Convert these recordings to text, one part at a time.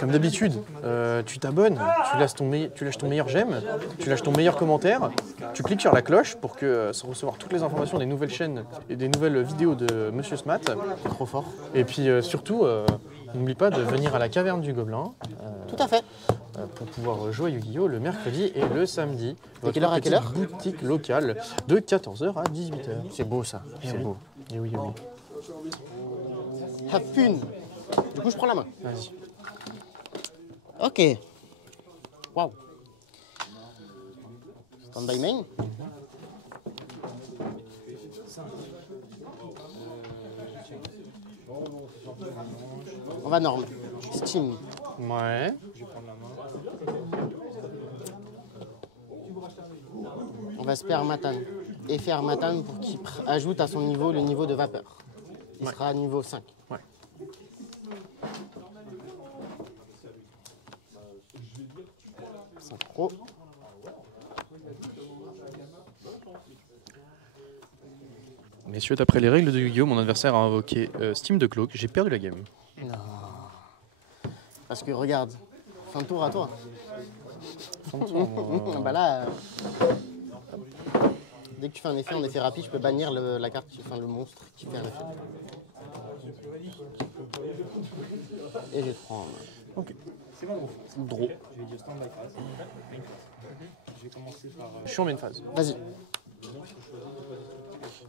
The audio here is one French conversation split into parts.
Comme d'habitude, tu t'abonnes, tu lâches ton meilleur j'aime, tu lâches ton meilleur commentaire, tu cliques sur la cloche pour recevoir toutes les informations des nouvelles chaînes et des nouvelles vidéos de Monsieur Smat. Trop fort. Et puis surtout, n'oublie pas de venir à la Caverne du Gobelin. Tout à fait. Pour pouvoir jouer à Yu-Gi-Oh! Le mercredi et le samedi. De quelle heure à quelle heure? Boutique locale de 14h à 18h. C'est beau ça, c'est beau. Et oui, oui. Hapune. Du coup, je prends la main. Vas-y. Ok. Waouh. Stand by main. On va norme. Steam. Ouais. On va Spermatan. Effet Armatan pour qu'il ajoute à son niveau le niveau de vapeur. Il sera à niveau 5. Ouais. Synchro. Messieurs, d'après les règles de Yu-Gi-Oh! Mon adversaire a invoqué Steam de Cloak. J'ai perdu la game. Non. Parce que regarde, fin de tour à toi. Bah là, dès que tu fais un effet en effet rapide, je peux bannir la carte, le monstre qui fait un effet. Et je prends. Ok. C'est bon, gros. Draw. Je vais dire stand by phase. Je vais commencer par. Je suis en main phase. Vas-y.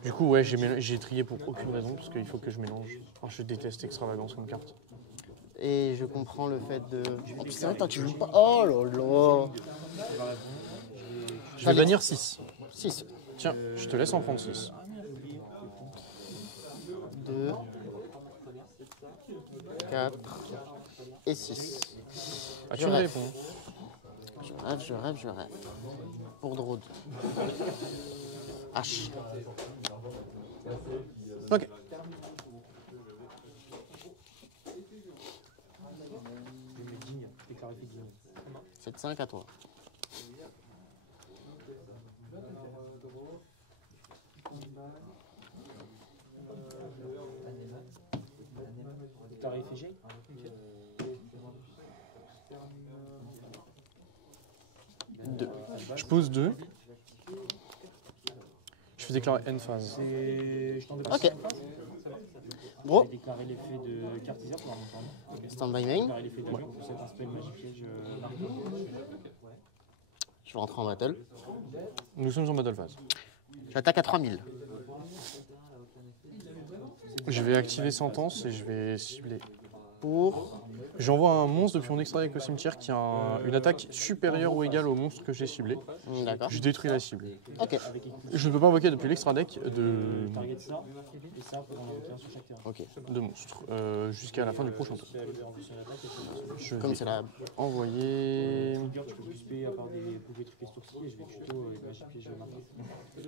Du coup, ouais, j'ai trié pour aucune raison, parce qu'il faut que je mélange. Alors, je déteste extravagance comme carte. Et je comprends le fait de. Oh putain, toi tu joues pas. Oh là là. Je vais bannir 6. 6. Tiens, je te laisse en prendre 6. 2, 4 et 6. Ah, Je tu me rêve. réponds. Je rêve. Pour Drôle. H. Ok. C'est 5 à toi. T'as réfléchi? Je pose 2. Je fais déclarer N phase. Je t'en dépasse. Ok. Gros. J'ai déclaré l'effet de Cartesia pour un montant. Stand by J'ai main. déclaré l'effet d'avion pour cet aspect magie piège. Je vais rentrer en battle. Nous sommes en battle phase. J'attaque à 3000. Je vais activer Sentence et je vais cibler. Pour. J'envoie un monstre depuis mon extra deck au cimetière qui a une attaque supérieure ou égale au monstre que j'ai ciblé. D'accord. Je détruis la cible. Ok. Je ne peux pas invoquer depuis l'extra deck Target ça et ça pour en invoquer un sur chaque terrain. Ok. de monstres jusqu'à la fin du prochain tour. Je Comme vais c'est la. envoyer. Trigger, tu peux plus payer à part des boucliers trucs et sourcils et je vais tuto avec magie piège maintenant.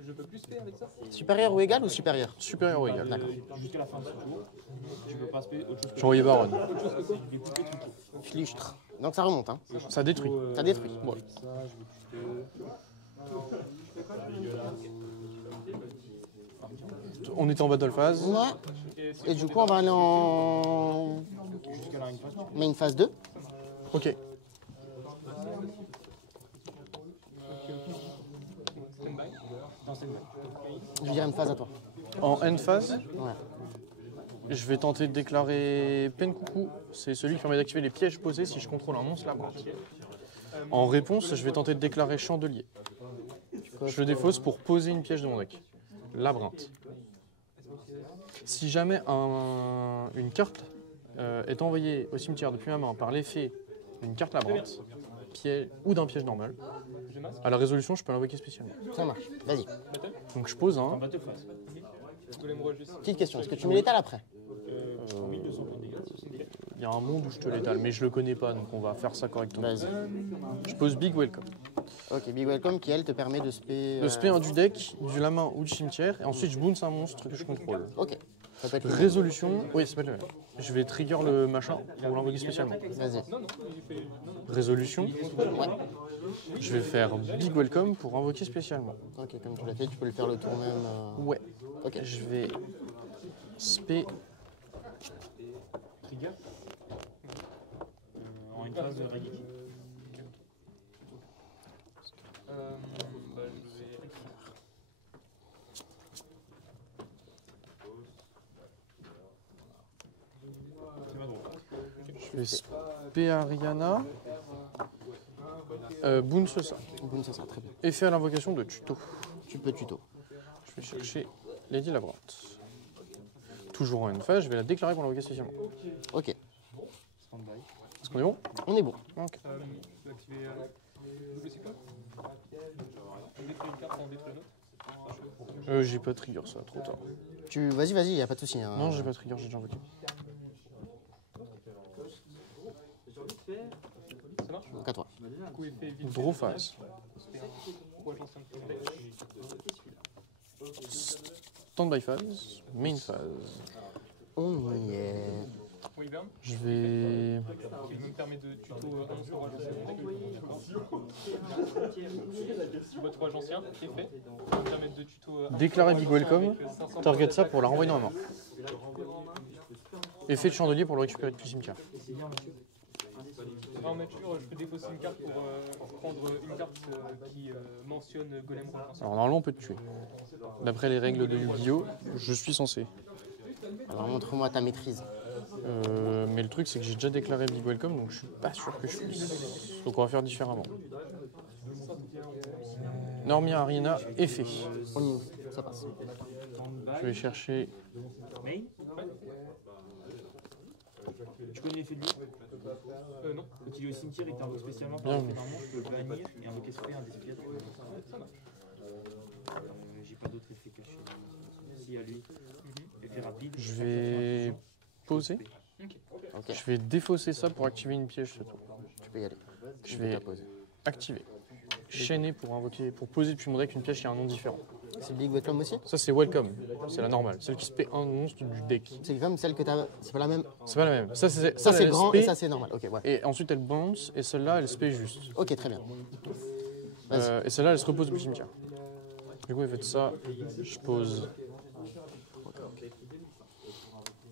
Je peux plus payer avec ça Supérieur ou égal ou supérieur? Supérieur ou égal. D'accord. Jusqu'à la fin de ce tour. Je peux pas payer autre chose que J'ai envoyé Baron. je vais couper tout le tour. Flustre. Donc ça remonte, hein. Ça détruit. Ça détruit. Ouais. Ça, je vais tuto. On était en battle phase. Ouais. Et du coup, on va aller en. Jusqu'à la ring phase. Main phase 2. Ok. Dans cette main. Je dirais une phase à toi. En N phase, Ouais. je vais tenter de déclarer Pencoucou. C'est celui qui permet d'activer les pièges posés si je contrôle un monstre labyrinthe. En réponse, je vais tenter de déclarer Chandelier. Je le défausse pour poser une piège de mon deck. Labyrinthe. Si jamais une carte est envoyée au cimetière depuis ma main par l'effet d'une carte labyrinthe, piège ou d'un piège normal, à la résolution, je peux l'invoquer spécialement. Ça marche. Vas-y. Donc je pose un. Battle phase. Petite question. Est-ce que tu mets l'étal après? Oui, 200 points de dégâts. Si c'est dégâts. Il y a un monde où je te l'étale, mais je le connais pas, donc on va faire ça correctement. Vas-y. Je pose Big Welcome. Ok, Big Welcome qui elle te permet de spé. Le spé un du deck, du la main ou du cimetière, et ensuite je bounce un monstre que je contrôle. Ok. Ça peut être le Résolution, oui, c'est pas le même. Je vais trigger le machin pour l'envoyer spécialement. Vas-y. Résolution, Ouais. je vais faire Big Welcome pour invoquer spécialement. Ok, comme tu l'as fait, tu peux le faire le tour même. Ouais. Ok. Je vais spé. Trigger. une phase de Rageki. Je vais spé Ariana. Boon Sosa. Bon, ça sera très bien. Effet à l'invocation de tuto. Tu peux tuto. Je vais chercher Lady Labrante. Toujours en une phase, je vais la déclarer pour l'invoquer spécialement. Ok, Est-ce qu'on est bon? on est bon. Ok. Activer double cyclone. On détruit une carte, on détruit une autre. J'ai pas trigger ça, trop tard. Vas-y, y a pas de souci. Hein. Non, j'ai pas trigger, j'ai déjà invoqué. Ça marche? Donc à toi. Du coup, effet vite. Draw phase. Rouage ancien de deck. Standby phase. Main phase. On y est. Wyvern. Je vais Qui me permet de tuto un monstre rouage ancien de deck. Votre rouage ancien, effet. Qui me permet de tuto un déclarer rouage Big Welcome. avec 500 Target ça pour la renvoyer dans la main. Effet de chandelier pour le récupérer depuis le cimetière. En nature, je peux défausser une carte pour prendre une carte qui mentionne Golem rouage ancien. Alors normalement on peut te tuer. D'après les règles de Yu-Gi-Oh, je suis censé. Alors montre-moi ta maîtrise. Mais le truc c'est que j'ai déjà déclaré Big Welcome donc je suis pas sûr que je puisse. Donc on va faire différemment. Normia Arena, effet. On y est, ça passe. Je vais chercher. Main. Tu connais l'effet de lui? Non. Quand il est au cimetière, il t'invoque spécialement par Bienvenue. effet d'un monstre, je peux le bannir et invoquer ce fait un despiètre. J'ai pas d'autres effets cachés. Si, à lui. Effet rapide. Je vais poser. Ok, Je vais défausser ça pour activer une piège ce tour. tu peux y aller. Je vais activer. Chaîner pour invoquer, pour poser depuis mon deck une piège qui a un nom différent. C'est Big Welcome aussi? Ça c'est Welcome, c'est la normale, celle qui se paie un monstre du deck. C'est comme celle que t'as. C'est pas la même. C'est pas la même. Ça c'est Ça c'est elle grand spé, et ça c'est normal. Ok, ouais. et ensuite elle bounce et celle-là elle se paie juste. Ok, très bien. Vas-y. Et celle-là elle se repose depuis le cimetière. Du coup, faites ça, je pose.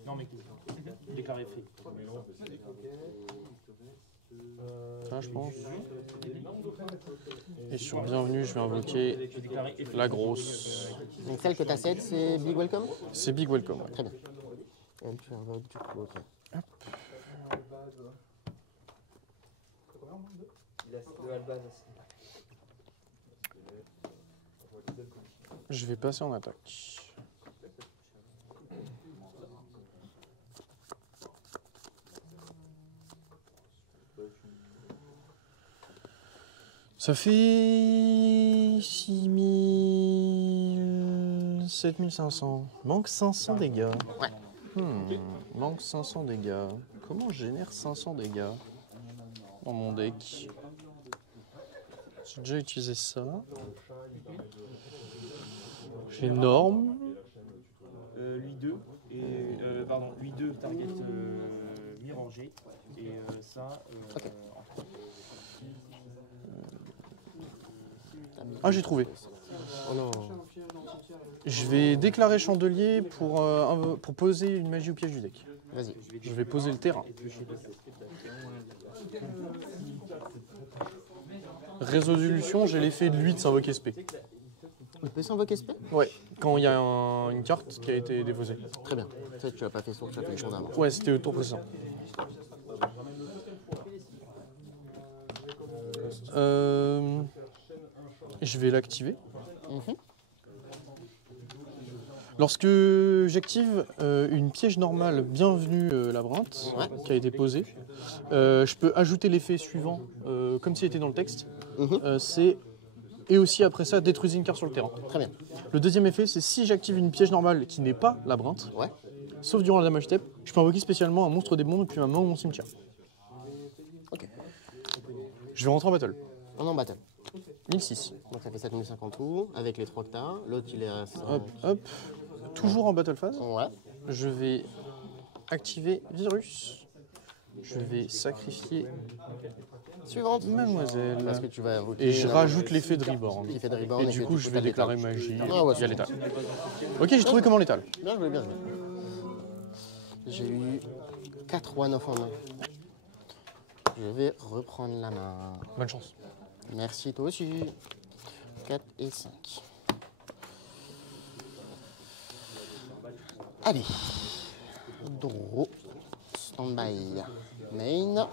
Non, mais déclare effet. Ça, je pense. Et sur bienvenue, je vais invoquer Je vais déclarer effet. la grosse. Donc celle que t'as 7, c'est Big Welcome? C'est Big Welcome. Ouais. Très bien. Elle, tu invoques du coup, ok. Je vais passer en attaque. Ça fait 6000... 7500. Manque 500 dégâts. Ouais. Manque 500 dégâts. Comment je génère 500 dégâts dans mon deck? J'ai déjà utilisé ça. J'ai Norme. Lui 2 et pardon, lui 2 target mi-rangé et ça Ok. Ah, j'ai trouvé. Oh non. Je vais déclarer chandelier pour poser une magie au piège du deck. Vas-y. Je vais poser le terrain. Résolution, j'ai l'effet de lui de s'invoquer SP. Il peut s'invoquer SP? Ouais, quand il y a une carte qui a été déposée. Très bien. Ça, tu l'as pas fait sur, tu as fait le tour d'avant. Ouais, c'était le tour précédent. Je vais l'activer. Mhm. Lorsque j'active une piège normale bienvenue Labrante, Ouais. qui a été posée, je peux ajouter l'effet suivant, comme s'il était dans le texte. Mhm. C'est et aussi après ça détruisez une carte sur le terrain. Très bien. Le deuxième effet, c'est si j'active une piège normale qui n'est pas Labrante, Ouais. sauf durant la damage step, je peux invoquer spécialement un monstre démon depuis ma main ou mon cimetière. Ok. Je vais rentrer en battle. On est en battle. 1006. Donc ça fait 7050 tout, avec les 3 que t'as. L'autre il est à... Hop, hop. Toujours en battle phase. Ouais. Je vais activer virus. Je vais sacrifier Suivante. mademoiselle. Parce que tu vas invoquer... Et je rajoute l'effet de reborn. L'effet de reborn Et du que coup, tu je peux vais t'as déclarer l'étal. magie. Ah ouais, Il y a l'étal. Ok, j'ai trouvé comment l'étal. Bien joué, bien joué. J'ai eu 4 one-off en main. Je vais reprendre la main. Bonne chance. Merci, toi aussi. 4 et 5. Allez. Draw. Stand-by. Main.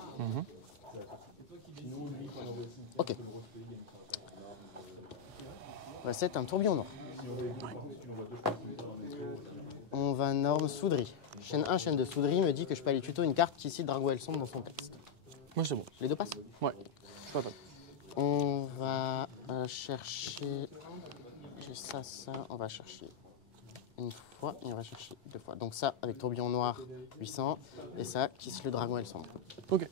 Ok. Recette un tourbillon noir. On va norme souderie. Chaîne 1, chaîne de souderie me dit que je peux aller tuto une carte qui cite Drago El Sombre dans son texte. Moi, c'est bon. Les deux passent? Ouais. Je vois pas. On va chercher. J'ai ça, ça. On va chercher une fois et on va chercher deux fois. Donc ça avec tourbillon noir 800 et ça kiss le dragon et le sombre. Ok.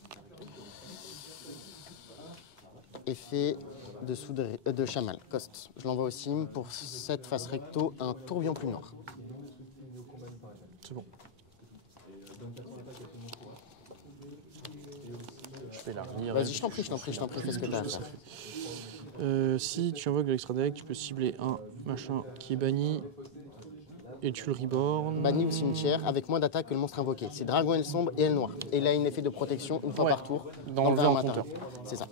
Effet de souderie, de chamal, cost. Je l'envoie au sim pour cette face recto, un tourbillon plus noir. C'est bon. Je vais la relire. Vas-y, je t'en prie, fais ce que tu as à faire. Si tu invoques de l'extra deck, tu peux cibler un machin qui est banni et tu le reborn. Banni au cimetière avec moins d'attaque que le monstre invoqué. C'est dragon et le sombre et elle noir. Et là, un effet de protection une fois Ouais. par tour. D'enlever un un matin. compteur. C'est ça.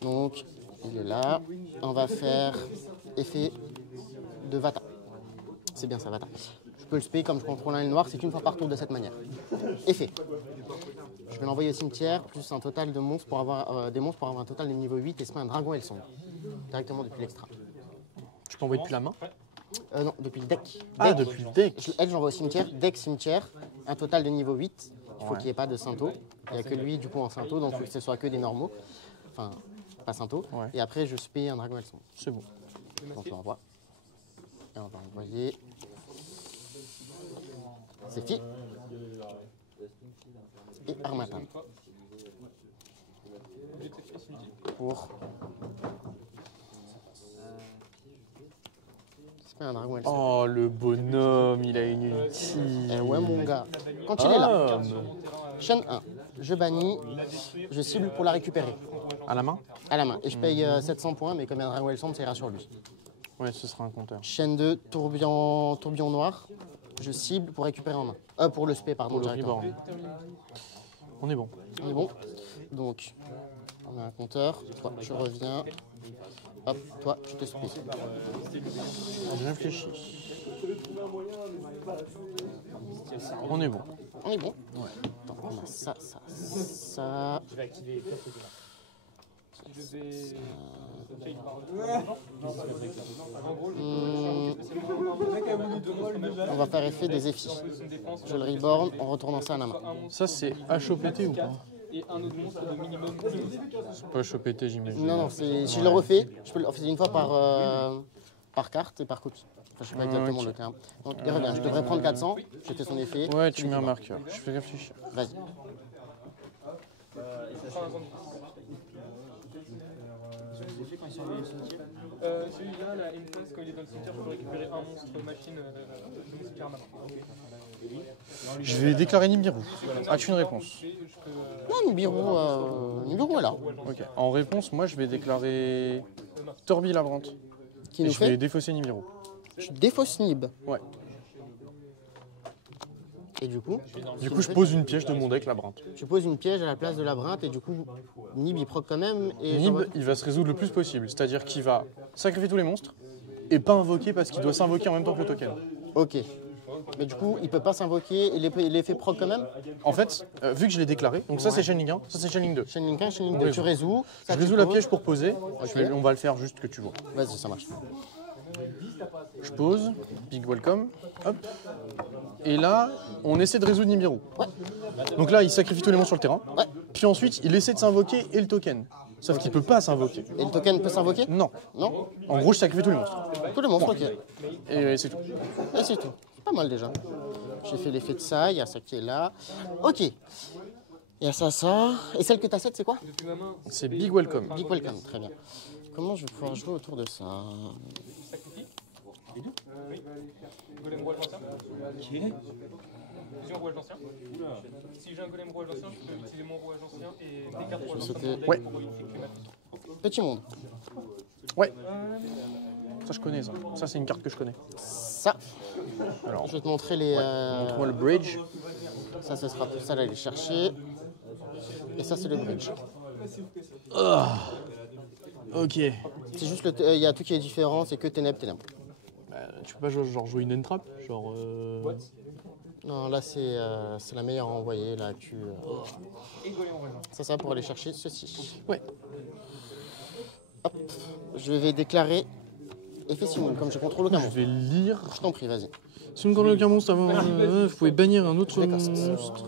Donc, il est là. On va faire effet de Vata. C'est bien ça, Vata. Je peux le spé comme je contrôle un et le noir, c'est qu'une fois par tour de cette manière. Effet. Je vais l'envoyer au cimetière, plus un total de monstres pour avoir des monstres pour avoir un total de niveau 8 et se met un dragon et le sombre. Directement depuis l'extra. Je peux envoyer depuis la main. Non, depuis le deck. Ah, Deck. depuis le deck. Elle, j'envoie au cimetière, deck cimetière, un total de niveau 8. Il faut Ouais. qu'il n'y ait pas de Sainto. Il n'y a que lui, du coup, en Sainto, donc il faut que ce soit que des normaux. Enfin, pas Sainto. Ouais. Et après, je spé un dragon et le sombre. C'est bon. Donc on l'envoie. Et on va envoyer. C'est fi. Et Armatan. Pour. C'est pas un dragon et le sombre. Oh, le bonhomme, il a une ulti. Eh ouais, mon gars. Quand il est là, Ah, chaîne 1, je bannis, je cible pour la récupérer. à la main. À la main. Et je paye 700 points, mais comme il y a un dragon et le sombre, ça ira sur lui. Ouais, ce sera un compteur. Chaîne 2, tourbillon noir. Je cible pour récupérer en main. Pour le spé, pardon. Pour le directement. reborn. On est bon. On est bon. Donc, on a un compteur. Toi, tu reviens. Hop, toi, tu te spé. Je réfléchis. On est bon. On est bon. Attends, on a ça, ça, ça. Je vais activer Purple Demain. Je vais. On va faire effet des effets. Je le reborn, on retourne en ça à la main. Ça, c'est HOPT ou pas? Et un autre monstre de minimum 10. C'est pas HOPT, j'imagine. Non, non, si je le refais, je peux le refaire une fois par carte et par copie. Enfin, je sais pas exactement ok. le terme. Donc, il revient. Je devrais prendre 400. J'ai fait son effet. Ouais, tu mets un marqueur. Je fais réfléchir. Vas-y. Celui-là, la M-Phase, quand il est dans le cimetière, je peux récupérer un monstre machine de mon cimetière à ma main. Je vais déclarer Nibiru. As-tu une réponse? Non, Nibiru est là. Ok. En réponse, moi, je vais déclarer Torbi Lavrante. Qui Et nous je vais fait défausser Nibiru. Je défausse Nib. Ouais. Et du coup, Du coup, je pose une piège de mon deck Lavrante. tu poses une piège à la place de labyrinthe et du coup, Nib il proc quand même. Et Nib, il va se résoudre le plus possible. C'est-à-dire qu'il va sacrifier tous les monstres et pas invoquer parce qu'il doit s'invoquer en même temps que le token. Ok. Mais du coup, il peut pas s'invoquer et l'effet proc quand même. En fait, vu que je l'ai déclaré, donc ça c'est Chainlink 1, ça c'est Chainlink 2. Chaîne Link 1, chaîne Link On 2. résout. Tu résous. Je ça, tu résous la poses. piège pour poser. Ok. On va le faire juste que tu vois. Vas-y, ça marche. Je pose, big welcome, hop. Et là, on essaie de résoudre Nibiru. Donc là, il sacrifie tous les monstres sur le terrain. Ouais. Puis ensuite, il essaie de s'invoquer et le token. Sauf qu'il peut pas s'invoquer. Et le token peut s'invoquer? Non. Non? En gros, je sacrifie tous les monstres. Tous les monstres, ok. Et c'est tout. Et c'est tout. C'est pas mal déjà. J'ai fait l'effet de ça, il y a ça qui est là. Ok. Il y a ça, ça. Et celle que tu as 7, c'est quoi? Depuis ma main, C'est big welcome. Big welcome, très bien. Comment je vais pouvoir jouer autour de ça? sacrifie. Golem rouage ancien. Fusion rouage ancien. Si j'ai un golem rouage ancien, je peux utiliser mon rouage ancien et des cartes rouage ancien. C'était- Ouais. Petit monde. Ouais. Ça, je connais ça. Ça, c'est une carte que je connais. Ça. Alors, Je vais te montrer les. montre-moi le bridge. Ça, ce sera pour ça d'aller chercher. Et ça, c'est le bridge. Ok. C'est juste, il y a tout qui est différent, c'est que ténèbres, ténèbres. Bah, tu peux pas genre jouer une entrap, genre. Non, là, c'est la meilleure à envoyer. Là, ça pour aller chercher ceci. Ouais. Hop. Je vais déclarer effet Simon, comme je contrôle aucun Je monstre. vais lire. Je t'en prie, vas-y. Si vous ne contrôlez aucun monstre avant, vous pouvez bannir un autre Les costes. monstre.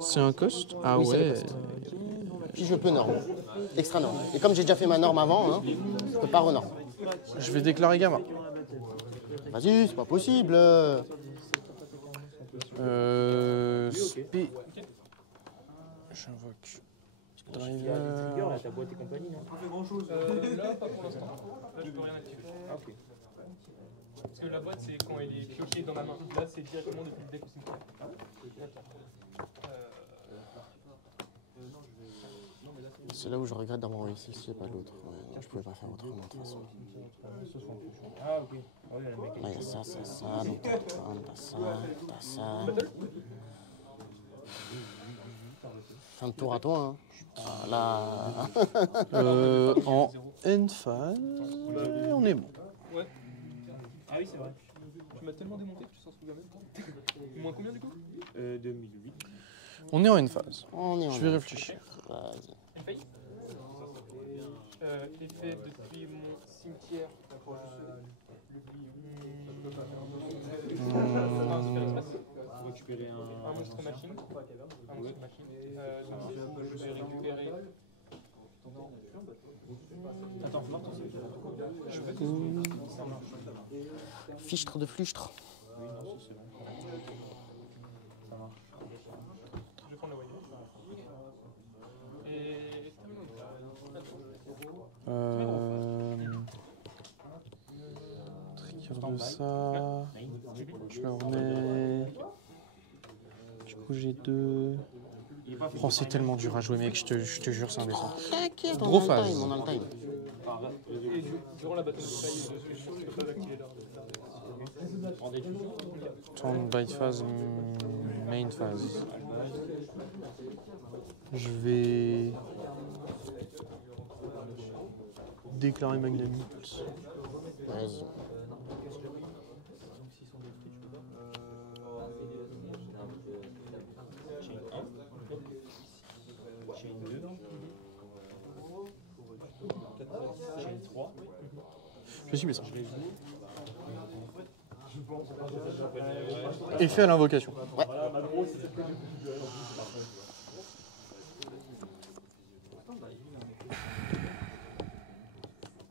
C'est un cost? Ah Oui, c'est les ouais. costes. Puis je peux norme. Extra norme. Et comme j'ai déjà fait ma norme avant, hein, je peux pas renorme. Je vais déclarer gamma. Vas-y, c'est pas possible. Spé. J'invoque. Trigger, là, ta boîte et compagnie, non? Là, pas pour l'instant. Là, je peux rien activer. Ah, ok. Parce que la boîte, c'est quand elle est piochée dans ma main. Là, c'est directement depuis le deck au cimetière. C'est là où je regrette d'avoir envoyé celle-ci et pas l'autre. Ouais, je pouvais pas faire autrement de toute façon. Ah, ok. Ouais, le mec. Là, il y a ça, donc t'as ça. Fin de tour à toi, hein. Ah, là. En end phase, on est bon. Ouais. Ah oui, c'est vrai. Tu m'as tellement démonté que tu s'en souviens même pas. Moins combien du coup 2008. On est en end phase. On est en Je vais réfléchir. Vas-y. Effet depuis mon cimetière. Récupérer Un monstre machine. Un monstre machine. Donc, je vais récupérer. Attends, Flore, Fichtre de flustre. Oui, non, c'est bon. Ça marche. Je vais prendre la voyage. Et. Trigger de ça. Je le remets. Du coup, j'ai 2. Oh, c'est tellement dur à jouer, mec. Je te jure, c'est indécent. T'inquiète, Gros on a le phase. time, on a le time. Et durant la bataille de taille, je suis sûr que je peux pas activer l'ordre. Turn bite phase, main phase. Je vais déclarer Magnamite. Vas-y. Chain 2. Chain 3. Je vais cibler ça. Effet à l'invocation. Ouais.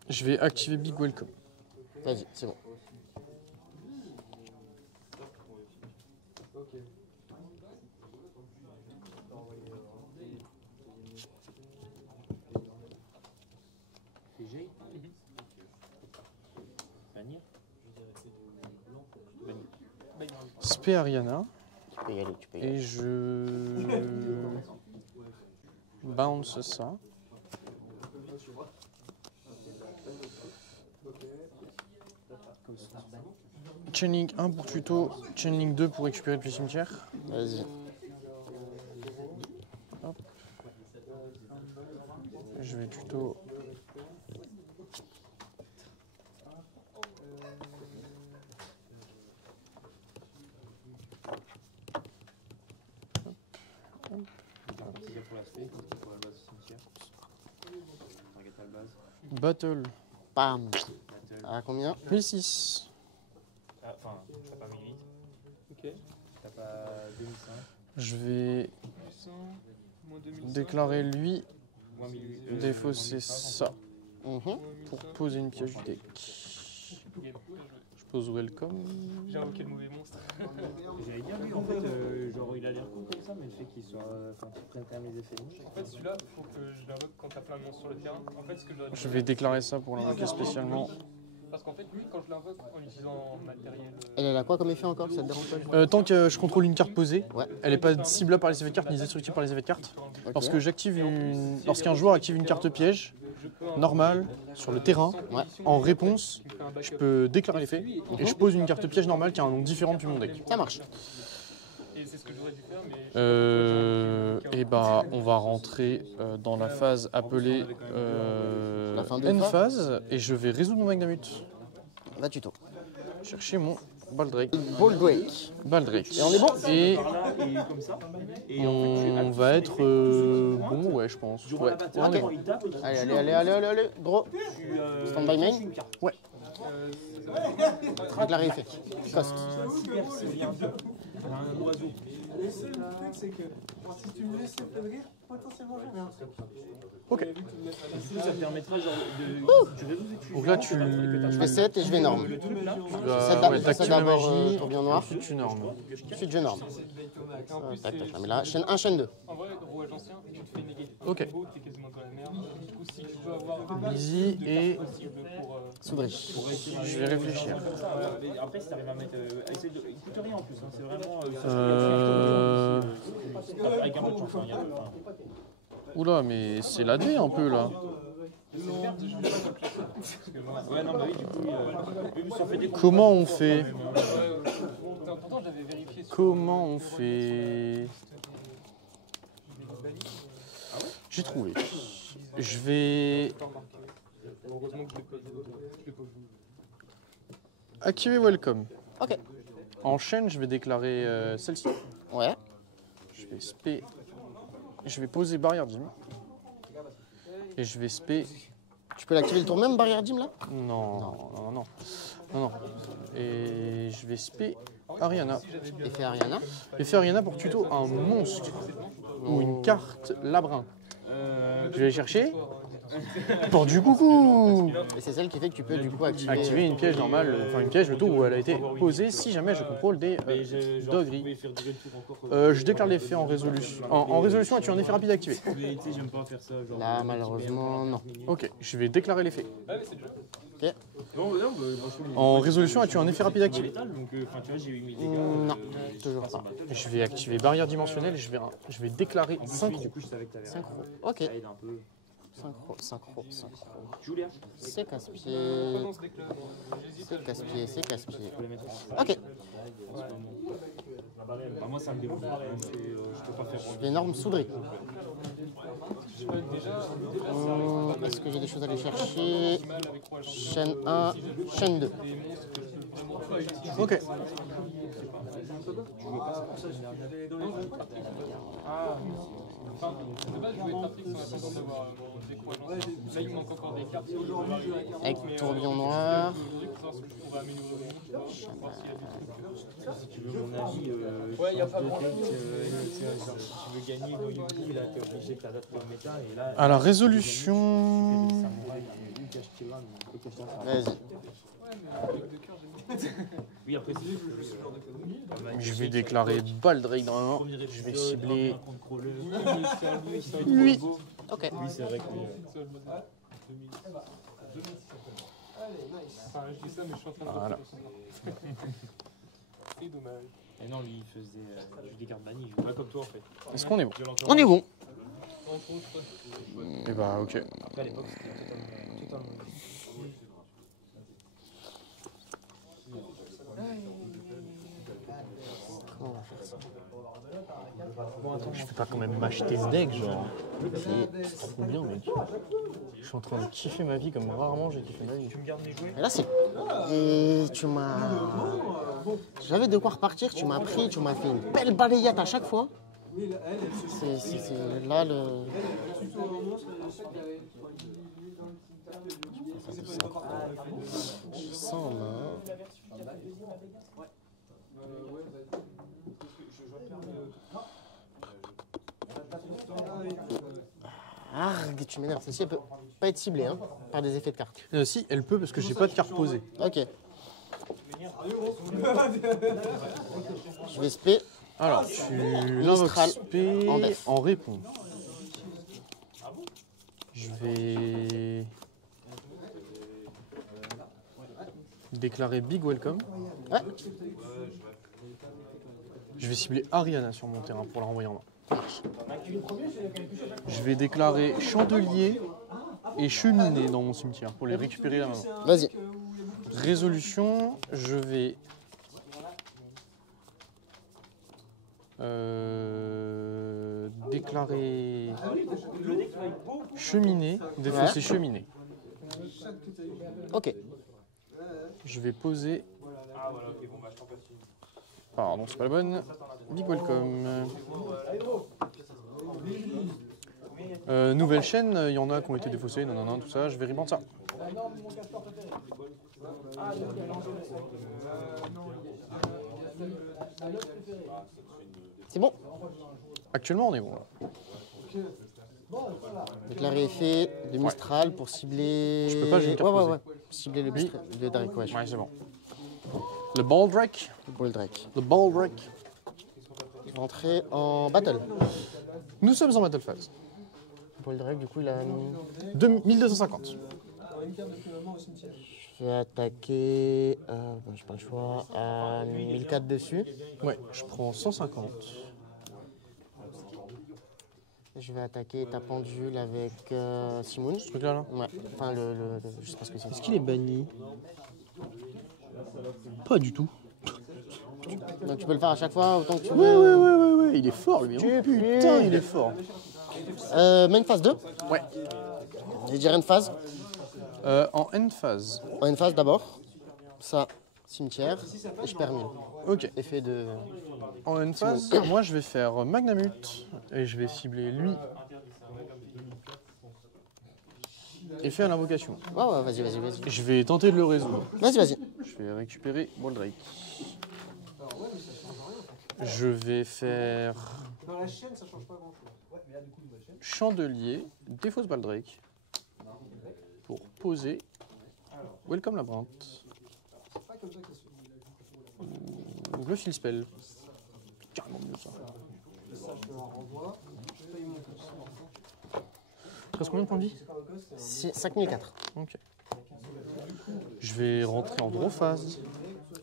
Je vais activer Big Welcome. Vas-y, c'est bon. TG. Bannir. Spé Ariana. Tu peux y aller, tu peux y aller. Et je bounce ça. Chaining 1 pour tuto, chaining 2 pour récupérer depuis le cimetière. Vas-y. Hop. Je vais tuto. Trigger pour l'aspect, pour la base du cimetière. Target à la base. Battle. Bam. Battle. À combien? 1006. Ah, enfin, t'as pas 1008. Ok. T'as pas 2005. Je vais 800, moins 2005. déclarer lui. Moins 1008. Défaut c'est ça. Mhm. Pour poser une pièce du deck. Game. Bien joué. Je pose welcome. J'ai invoqué le mauvais monstre. J'allais dire, lui, en fait, genre, il a l'air cool comme ça, mais le fait qu'il soit. Enfin, qu'il prenne quand même les effets. En fait, celui-là, il faut que je l'invoque quand t'as plein de monstres sur le terrain. En fait, ce que Je vais déclarer ça pour l'invoquer spécialement. Parce qu'en fait, lui, quand je l'invoque en utilisant matériel. Elle a quoi comme effet encore? Ça te dérange pas? Tant que je contrôle une carte posée, Ouais. elle n'est pas ciblable par les effets de carte ni destructible par les effets de carte. Ok. Lorsqu'un joueur active une carte piège normale sur le terrain, Ouais. en réponse, je peux déclarer l'effet et je pose une carte piège normale qui a un nom différent depuis mon deck. Ça marche. Et c'est ce que j'aurais dû faire, mais... Et bah, on va rentrer dans la phase appelée La fin de end phase. phase et je vais résoudre mon Magnamut. Va tuto. Chercher mon Baldrake. Ball break. Baldrake. Et on est bon. Et Par là et comme ça. Et en fait, tu on va être bon, ouais, je pense. durant Ouais, la bataille, on est quand bon. il tape, Allez, gros. Stand by main. une carte. Ouais. Déclaré effet. Cost. Super, c'est bien. Un oiseau. Le seul truc, c'est que si tu me laissais pas de rire, potentiellement j'en ai un. Ok. Du coup, ça te permettra genre tu résous et tu Donc là, tu Je vais 7 et je vais norme. le truc là. vas ouais, t'actives la d'abord magie, tourbillon noir. ensuite tu normes. Ensuite je norme. En plus, Tac, tac, mais là, chaîne 1, chaîne 2. en vrai, rouage ancien, tu te fais négatif. Ok. T'es quasiment dans la merde. Du coup, si tu peux avoir Busy et possible pour... Soudry. je vais réfléchir. Mais après, si t'arrives à mettre. Essaye de. Il coûte rien en plus, hein, c'est vraiment. Avec un peu de chance, hein, il y a deux, enfin. Oula, mais c'est la D un peu là. Ouais, non, bah oui, du coup, ça fait des coups. Comment on fait? Pourtant, j'avais vérifié sur... Comment on fait? J'ai trouvé. Je vais Heureusement que je l'ai pas vu. activer Welcome. Ok. En chaîne, je vais déclarer celle-ci. Ouais. Je vais spé. Je vais poser barrière dim. Et je vais spé. Tu peux l'activer le tour même, barrière dim là? Non. Et je vais spé Ariana. Effet Ariana. Et faire Ariana pour tuto un monstre ou une carte labyrinthe. Je vais aller chercher pour du coucou. Et c'est celle qui fait que tu peux du coup activer. Activer une piège normale, enfin une piège le tour où elle a été posée si jamais je contrôle des doggeries. Je déclare l'effet en résolution. En résolution, as-tu un effet rapide activé? Mais tu sais, j'aime pas faire ça. Genre, Là, malheureusement, non. Ok, je vais déclarer l'effet. Ok. Non, non, bah, franchement, En résolution, as-tu un effet rapide il est activé? létal, donc, enfin, tu vois, j'ai eu 1000 dégâts. Non, toujours pas. Je vais activer barrière dimensionnelle et je vais déclarer Du synchro. coup, je savais que t'avais. Synchro. Ok. Ça aide un peu. Synchro. Julia, C'est casse-pied. Prononce déclare. C'est casse-pied, c'est casse-pied. faut les mettre en Ok. Bah, moi, ça me dérange. Je peux pas faire. Je vais norme soudry. Déjà, Est-ce que j'ai des choses à aller chercher? Chaîne 1, chaîne 2. Ok. enfin, de base, je voulais partir sans la façon d'avoir des croyances. Là, il me manque encore des cartes. Avec tourbillon noir. Aujourd'hui, pour savoir ce que je pourrais améliorer au monde, pour voir s'il y a des trucs. Si tu veux mon avis, Ouais, y a pas de grand tête, chose. genre, si tu veux gagner dans Yugi, là, t'es obligé que t'adaptes le méta. Et là, À la résolution. samouraï, ou Kashtira, mais Kashtira, ça va. Vas-y. Oui, après, c'est Je vais déclarer Baldrake dans un. premier Je vais épisode, cibler un contrôleur. lui. Ok. Oui, c'est vrai que. Enfin, je dis ça, mais je suis en train de Voilà. C'est dommage. Et non, lui, il faisait juste des cartes bannies. Il jouait pas comme toi, en fait. Est-ce qu'on est bon? On est bon. Entre autres, Et bah ok. Après, à l'époque, c'était totalement. Comment on va faire ça? Je vais pas quand même m'acheter ce deck, genre. C'est trop bien, mec. Je suis en train de kiffer ma vie comme rarement j'ai kiffé ma vie. Et là, c'est. Et tu m'as. J'avais de quoi repartir, tu m'as pris, tu m'as fait une belle balayette à chaque fois. C'est là le. Je sens en main. Arg, tu m'énerves. Celle-ci, elle peut pas être ciblée hein, par des effets de cartes. Si, elle peut parce que j'ai pas de carte posée. Ok. Je vais spé. Alors, tu Mistral spé en def. en réponse. Je vais déclarer Big Welcome. Ouais. Je vais cibler Ariana sur mon terrain pour la renvoyer en main. Je vais déclarer Chandelier et Cheminée dans mon cimetière pour les récupérer la main. Vas-y. Résolution, je vais Déclarer cheminée, défausser cheminée. Ok. Je vais poser. Pardon, c'est pas la bonne. Big welcome. Nouvelle chaîne, il y en a qui ont été défaussés, non, tout ça. Je vais reprendre ça. C'est bon. Actuellement, on est bon. Là. Déclarer effet de Mistral pour cibler. Je peux pas, j'ai une carte posée. Ouais. Cibler le Mistral. Le Drake, ouais. Ouais, c'est bon. Le Baldrake. Ball Drake. Le Baldrake. Rentrer en battle. Nous sommes en battle phase. Ball Drake, du coup, il a. 1250. Je vais attaquer. J'ai pas le choix. À 1004 dessus. Ouais, je prends 150. Je vais attaquer ta pendule avec Simoun. Ce truc-là, là. Ouais. Enfin, je sais pas ce que c'est. Est-ce qu'il est banni? Pas du tout. Donc tu peux le faire à chaque fois autant que tu Ouais, veux. il est fort, lui. Oh, putain, il est fort. Main phase 2. Ouais. Je dirais une phase. En end phase. En une phase d'abord. Ça, cimetière. Et je perds 1000. Ok. Effet de. En end phase, moi je vais faire Magnamut et je vais cibler lui. Effet à l'invocation. Ouais, vas-y. Je vais tenter de le résoudre. Vas-y. Je vais récupérer Baldrake. Je vais faire Dans la chaîne, ça change pas grand chose. Chandelier, défausse Baldrake pour poser Welcome Labyrinthe. Ou le fill spell. Carrément mieux ça. Il te reste combien de points de vie? 5004. Ok. Je vais rentrer en draw phase.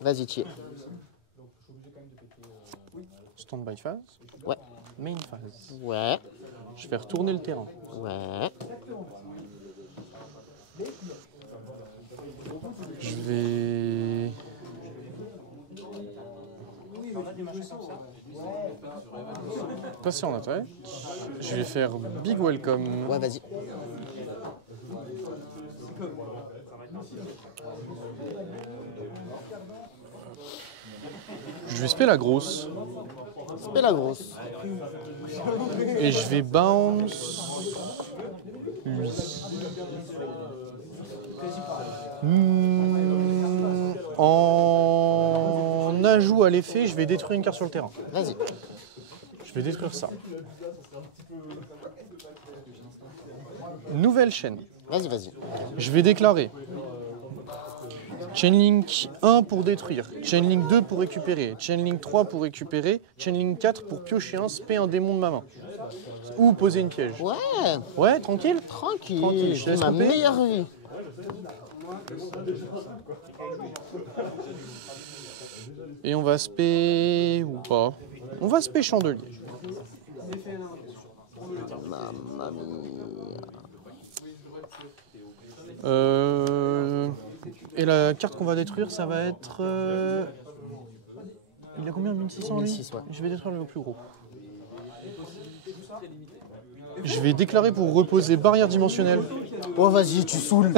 Vas-y, tiens. Stand-by phase. Ouais. Main phase. Ouais. Je vais retourner le terrain. Ouais. Je vais... passer en attaque. Je vais faire Big Welcome. Ouais, vas-y. Je vais spell la grosse. Spell la grosse. Et je vais bounce lui. En ajout à l'effet, je vais détruire une carte sur le terrain. Vas-y. Je vais détruire ça. Nouvelle chaîne. Vas-y. Je vais déclarer Chainlink 1 pour détruire, Chainlink 2 pour récupérer, Chainlink 3 pour récupérer, Chainlink 4 pour piocher un, spé un démon de ma main. Ou poser une piège. Ouais. Ouais, tranquille. Tranquille. je te laisse Ma couper. meilleure vie. Et on va spé ou pas. On va spé Chandelier. Mamma mia. Et la carte qu'on va détruire, ça va être... Il a combien? 1600 lui? 1600, ouais. Je vais détruire le plus gros. Je vais déclarer pour reposer barrière dimensionnelle. Oh, vas-y, tu saoules.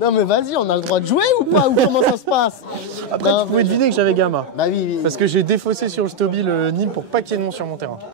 Non, mais vas-y, on a le droit de jouer ou pas? Ou comment ça se passe? Après, Non, tu pouvais mais- deviner que j'avais Gamma. Bah oui. Parce que j'ai défaussé sur le Stoby le Nîmes pour pas qu'il y ait de nom sur mon terrain.